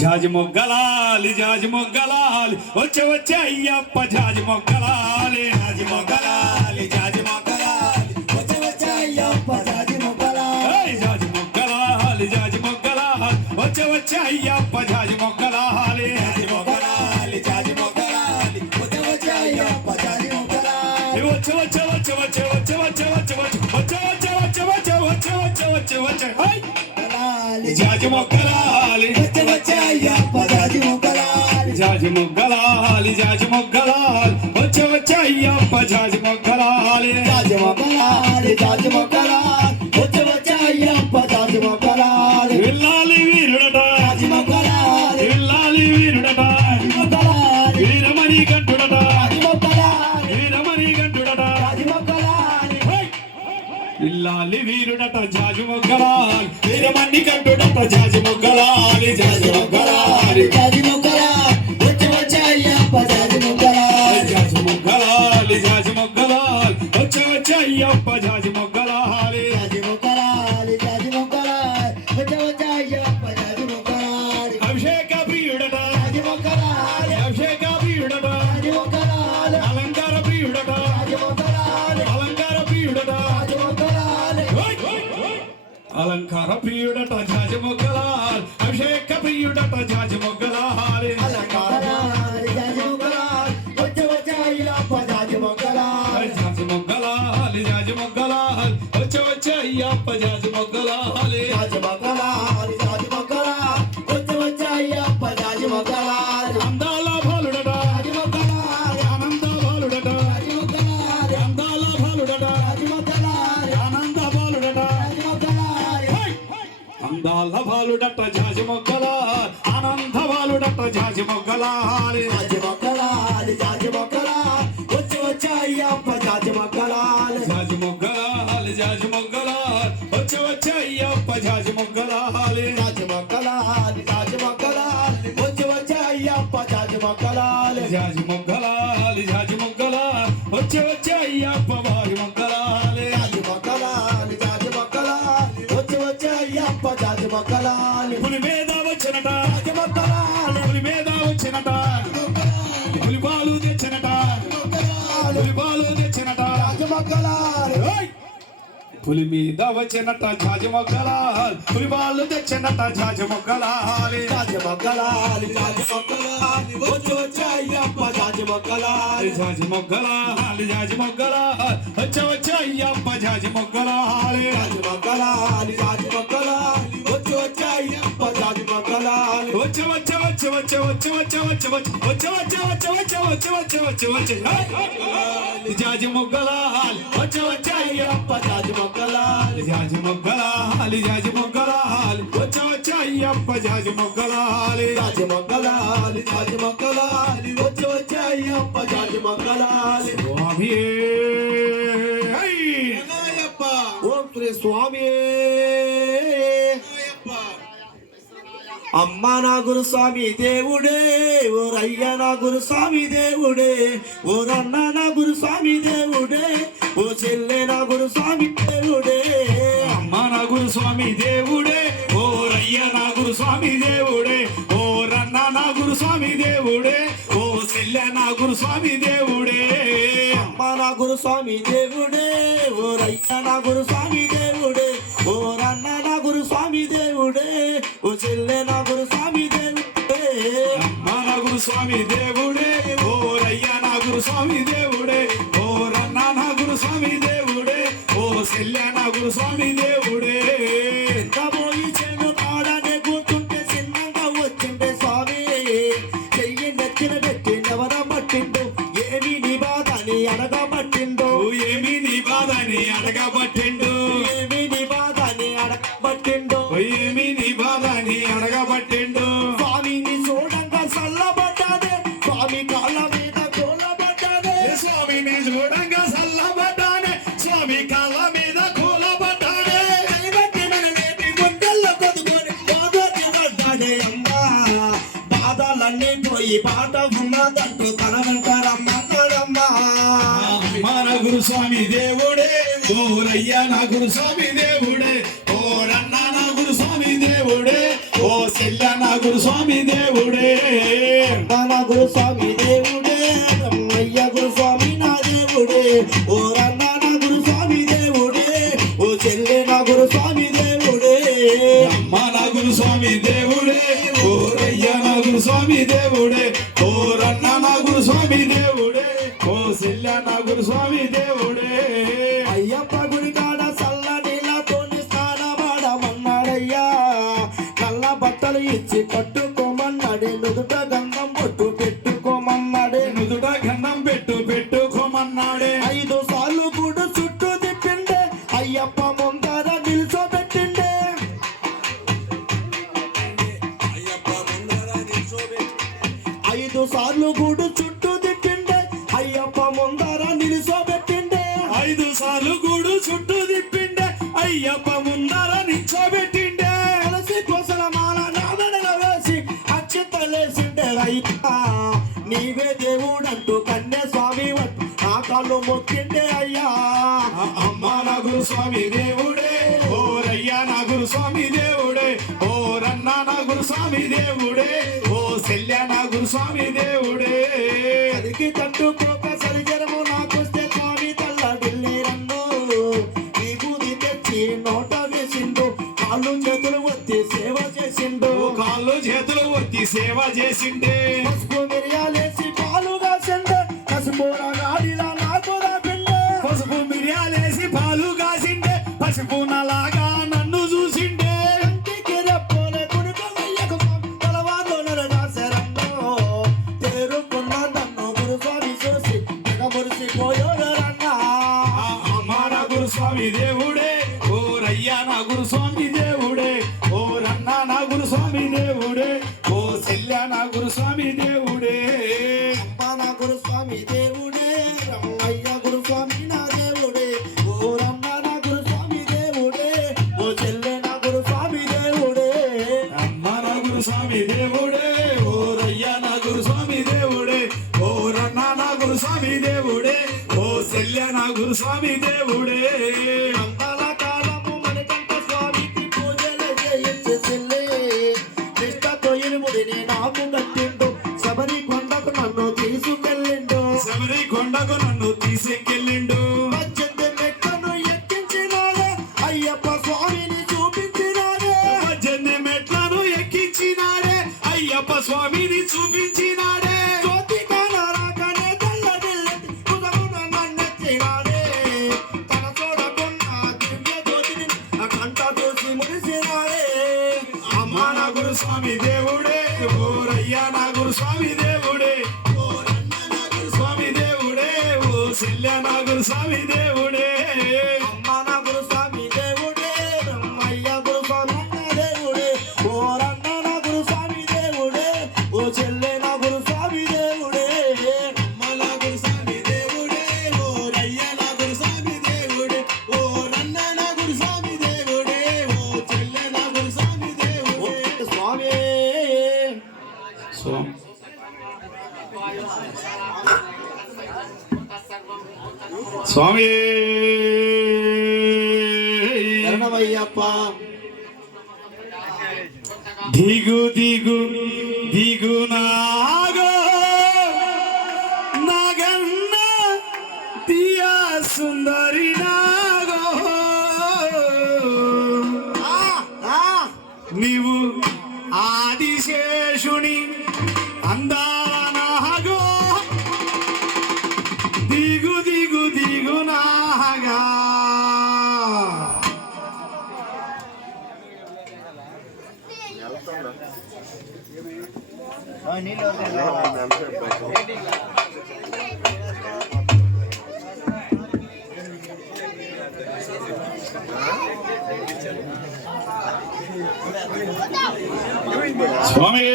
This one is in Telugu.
జాజి మొగ్గలాలి జాజి మొగ్గలాలి వచ్చే వచ్చే అయ్యప్ప జాజి మొగ్గలాలి జాజి మొగ్గలాలి జాజి మొగ్గలాలి వచ్చే వచ్చే అయ్యప్ప జాజి మొగ్గలాలి జాజి మొగ్గలాలి జాజి మొగ్గలాలి వచ్చే వచ్చే అయ్యప్ప జాజి మొగ్గలాలి జాజి మొగ్గలాలి జాజి మొగ్గలాలి వచ్చే వచ్చే అయ్యప్ప జాజి మొగ్గలాలి వచ్చే వచ్చే వచ్చే వచ్చే వచ్చే వచ్చే వచ్చే వచ్చే వచ్చే వచ్చే వచ్చే వచ్చే వచ్చే వచ్చే హై జాజి మొగ్గలాలి వచ్చే వచ్చే అయ్యప్ప జాజి మొగ్గలాలి జాజి మొగ్గలాలి జాజి మొగ్గలాలి వచ్చే వచ్చే అయ్యప్ప జాజి మొగ్గలాలి జాజి మొగ్గలాలి జాజి మొగ్గలాలి వచ్చే వచ్చే అయ్యప్ప జాజి మొగ్గలాలి విల్లాలి వీరుడట జాజి మొగ్గలాలి విల్లాలి వీరుడట జాజి మొగ్గలాలి వీరమణి కంఠుడట జాజి మొగ్గలాలి వీరమణి కంఠుడట జాజి మొగ్గలాలి విల్లాలి వీరుడట జాజి మొగ్గలాలి వీరమణి కంఠుడట జాజి మొగ్గలాలి జాజి మొగ్గలాలి జాజి మొగ్గలాలి వచ్చే వచ్చే అయ్యప్ప జాజి మొగ్గలాలి జాజి మొగ్గలాలి జాజి మొగ్గలాలి వచ్చే వచ్చే అయ్యప్ప జాజి మొగ్గలాలి జాజి మొగ్గలాలి జాజి మొగ్గలాలి వచ్చే వచ్చే అయ్యప్ప జాజి మొగ్గలాలి అభిషేక ప్రియుడట జాజి మొగ్గలాలి అభిషేక ప్రియుడట జాజి మొగ్గలాలి అలంకార ప్రియుడట జాజి మొగ్గలాలి అలంకార ప్రియుడట జాజి మొగ్గలాలి అలంకార ప్రియుడట జాజి మొగ్గలాలి అభిషేక ప్రియుడట జాజి మొగ్గలాలి అలంకారాలి జాజి మొగ్గలాలి వచ్చే వచ్చే అయ్యప్ప జాజి మొగ్గలాలి జాజి మొగ్గలాలి జాజి మొగ్గలాలి వచ్చే వచ్చే అయ్యప్ప జాజి మొగ్గలాలి జాజి మొగ్గలాలి జాజి మొగ్గలాలి వచ్చే వచ్చే అయ్యప్ప జాజి మొగ్గలాలి అందాల బాలుడట జాజి మొగ్గలాలి ఆనంద బాలుడట జాజి మొగ్గలాలి అందాల బాలుడట జాజి మొగ్గలాలి ఆనంద బాలుడట జాజి మొగ్గలాలి అందాల బాలుడట జాజి మొగ్గలాలి ఆనంద బాలుడట జాజి మొగ్గలాలి జాజి మొగ్గలాలి జాజి మొగ్గలాలి వచ్చే వచ్చే అయ్యప్ప జాజి మొగ్గలాలి జాజి మొగ్గలాలి జాజి మొగ్గలాలి వచ్చే వచ్చే అయ్యప్ప జాజి మొగ్గలాలి జాజి మొగ్గలాలి జాజి మొగ్గలాలి వచ్చే వచ్చే అయ్యప్ప జాజి మొగ్గలాలి జాజి మొగ్గలాలి జాజి మొగ్గలాలి వచ్చే వచ్చే అయ్యప్ప వారి మొగ్గలాలి జాజి మొగ్గలాలి జాజి మొగ్గలాలి వచ్చే వచ్చే అయ్యప్ప జాజి మొగ్గలాలి పులి మీద వచ్చినట జాజి మొగ్గలాలి పులి మీద వచ్చినట పులి పాలు తెచ్చినట పులి పాలు తెచ్చినట జాజి మొగ్గలాలి పులి మీద వచ్చినట జాజి మొగ్గలాలి పులి పాలు తెచ్చినట జాజి మొగ్గలాలి జాజి మొగ్గలాలి జాజి మొగ్గలాలి వచ్చే వచ్చే అయ్యప్ప జాజి మొగ్గలాలి జాజి మొగ్గలాలి జాజి మొగ్గలాలి వచ్చే వచ్చే అయ్యప్ప జాజి మొగ్గలాలి జాజి మొగ్గలాలి జాజి మొగ్గలాలి వచ్చే వచ్చే అయ్యప్ప జాజి మొగ్గలాలి వచ్చే వచ్చే వచ్చే వచ్చే వచ్చే వచ్చే వచ్చే వచ్చే వచ్చే వచ్చే వచ్చే వచ్చే వచ్చే వచ్చే వచ్చే వచ్చే జాజి మొగ్గలాలి వచ్చే వచ్చే అయ్యప్ప జాజి మొగ్గలాలి జాజి మొగ్గలాలి జాజి మొగ్గలాలి వచ్చే వచ్చే అయ్యప్ప జాజి మొగ్గలాలి జాజి మొగ్గలాలి జాజి మొగ్గలాలి వచ్చే వచ్చే అయ్యప్ప జాజి మొగ్గలాలి స్వామి అయ్యప్ప ఓం శ్రీ స్వామి అమ్మ నా గురుస్వామి దేవుడే ఓ రయ్య నా గురుస్వామి దేవుడే ఓ రన్న నా గురుస్వామి దేవుడే ఓ చెల్లె నా గురుస్వామి దేవుడే అమ్మ నా గురుస్వామి దేవుడే ఓ రయ్య నా గురుస్వామి దేవుడే ఓ రన్న నా గురుస్వామి దేవుడే ఓ చెల్లె నా గురుస్వామి దేవుడే అమ్మ నా గురుస్వామి దేవుడే ఓ రయ్య నా గురుస్వామి దేవుడే ఓ రన్న నా గురుస్వామి దేవుడే ఓ చెల్లె నా గురుస్వామి దేవుడే అమ్మ నా గురుస్వామి దేవుడే ఓ రయ్య నా గురుస్వామి దేవుడే ఓ రన్న నా గురుస్వామి దేవుడే ఓ చెల్లె నా గురుస్వామి దేవుడే పోయి చెను తాడనే కూర్చుంటే చిన్నంగా వచ్చిండే స్వామి చెయ్యి నెత్తిన పెట్టి ఎవర పట్టిండు ఏమి నీ బాధని అడగబట్టిండు ఏమి నీ బాధని అడగబట్టిండు ఏమి నీ బాధని అడగబట్టిండు ఏమి నీ బాధని అడగబట్టిండు స్వామిని చూడంగా చల్లబడ్డానే స్వామి కాళ్ళ మీద కూలబడ్డానే స్వామిని చూడంగా చల్లబడ్డానే స్వామి కాళ్ళ మీద కూలబడ్డానే గుండెల్లో కొద్దుకొని బాధని పడ్డానే అమ్మా బాధలన్నీ పోయి పాట ఉన్నదంటూ తన వెంటారమ్మన్నాడమ్మా మన గురుస్వామి దేవుడే ఓ రయ్య నా గురుస్వామి దేవుడే ఓ రన్న నా గురుస్వామి దేవుడే ఓ చెల్ల నా గురుస్వామి దేవుడే నా గురుస్వామి దేవుడే రమయ్య గురుస్వామి నా దేవుడే ఓ రన్న నా గురుస్వామి దేవుడే ఓ చెల్లె నా గురుస్వామి దేవుడే అమ్మ నా గురుస్వామి దేవుడే ఓ రయ్య నా గురుస్వామి దేవుడే ఓ రన్న నా గురుస్వామి దేవుడే ఓ చెల్ల నా గురుస్వామి దేవుడే అయ్యప్ప గుడి కాడ చల్ల నీళ్ళతోని స్నానమాడమన్నాడయ్యా నల్ల బట్టలు ఇచ్చి కట్టుకోమన్నాడే నుదుట గంధం బొట్టు పెట్టుకోమన్నాడే నుదుట గంధం పెట్టుకోమన్నాడే 5 సార్లు గుడి చుట్టూ తిప్పిండే అయ్యప్ప ముందర నిల్చోబెట్టిండే 5 సార్లు గుడి చుట్టూ తిప్పిండే అయ్యప్ప ముందర నిల్చోబెట్టిండే 5 సార్లు గూడు చుట్టూ తిప్పిండే అయ్యప్ప ముందర నిల్చోబెట్టిండే తులసి కోసల మాల నాదడలో వేసి అక్షతలేసిండే అయ్యా నీవే దేవుడంటూ కన్య స్వామి వంటూ నా కాళ్ళు మొక్కిండే అయ్యా అమ్మ నా గురుస్వామి దేవుడే ఓ రయ్య నా గురుస్వామి దేవుడే ఓ రన్న నా గురుస్వామి దేవుడే ఓ శల్య నా గురుస్వామి దేవుడే అదికి తట్టుకోక సరిజరము నాకొస్తే స్వామి తల్లడిల్లి రన్ను ఈ బూది తెచ్చి నోట వేసిండు కాళ్ళు చేతులు ఒత్తి సేవ చేసిండు కాళ్ళు చేతులు ఒత్తి సేవ చేసిండే పసుపు మిరియాలేసి పాలు కాసిండు కసుపూర గాడిలా నాకు రాపిండు పసుపు మిరియాలేసి పాలు కాసిండే పసుపు నలాగా నన్ను చూసిండే ఇంటికి రెప్పోలే కుడుకమయ్యకు తలవార్లో నరగాసరన్నో తేరుకున్న నన్ను గురుస్వామి చూసి మురిసిపోయోరన్నా అమ్మ నా గురుస్వామి దేవుడే ఓ రయ్య నా గురుస్వామి దేవుడే ఓ రన్న నా గురుస్వామి దేవుడే ఓ చెల్య నా గురుస్వామి దేవుడే అమ్మ నా గురుస్వామి దేవుడే రమయ్య గురుస్వామి నా దేవుడే ఓ రన్న నా గురుస్వామి దేవుడే ఓ చెల్లె నా గురుస్వామి దేవుడే అమ్మ నా గురుస్వామి దేవుడే ఓ రయ్య నా గురుస్వామి దేవుడే ఓ రన్న నా గురుస్వామి దేవుడే ఓ చెల్య నా గురుస్వామి దేవుడే మంగళ కాలము మణికంఠ స్వామికి పూజలు చేయించే చెల్లె నిష్టతో ఇరుముడిని నాకు కట్టిండు శబరి కొండకు నన్ను తీసుకెళ్ళిండు శబరి కొండకు నన్ను తీసుకెళ్ళిండు 18 మెట్లను ఎక్కించినాడే అయ్యప్ప స్వామిని చూపించినాడే 18 మెట్లను ఎక్కించినాడే అయ్యప్ప స్వామిని చూపించినాడే జ్యోతి కానరాకనే తెల్లడిల్లెత్తి కుదమున నన్నెత్తినాడే తన చూడకున్న దివ్య జ్యోతిని నా కంట చూసి మురిసినాడే అమ్మ నా గురుస్వామి దేవుడే ఓ రయ్య నా గురుస్వామి దేవుడే ఓ రన్న నా గురుస్వామి దేవుడే ఓ చెల్య నా గురుస్వామి దేవుడే అమ్మ నా గురుస్వామి దేవుడే రమయ్య గురుస్వామి నా దేవుడే ఓ రన్న నా గురుస్వామి దేవుడే ఓ చెల్లె నా గురుస్వామి దేవుడే అమ్మ నా గురుస్వామి దేవుడే ఓ రయ్య నా గురుస్వామి దేవుడే ఓ రన్న నా గురుస్వామి దేవుడే ఓ చెల్య నా గురుస్వామి దేవుడే స్వామి స్వామి శరణమయ్యప్ప దిగు దిగు దిగు నాగో నాగన్న దియా సుందరి నాగో నీవు ఆదిశేషుని అందాల నాగో దిగు దిగు దిగు నాగా స్వామి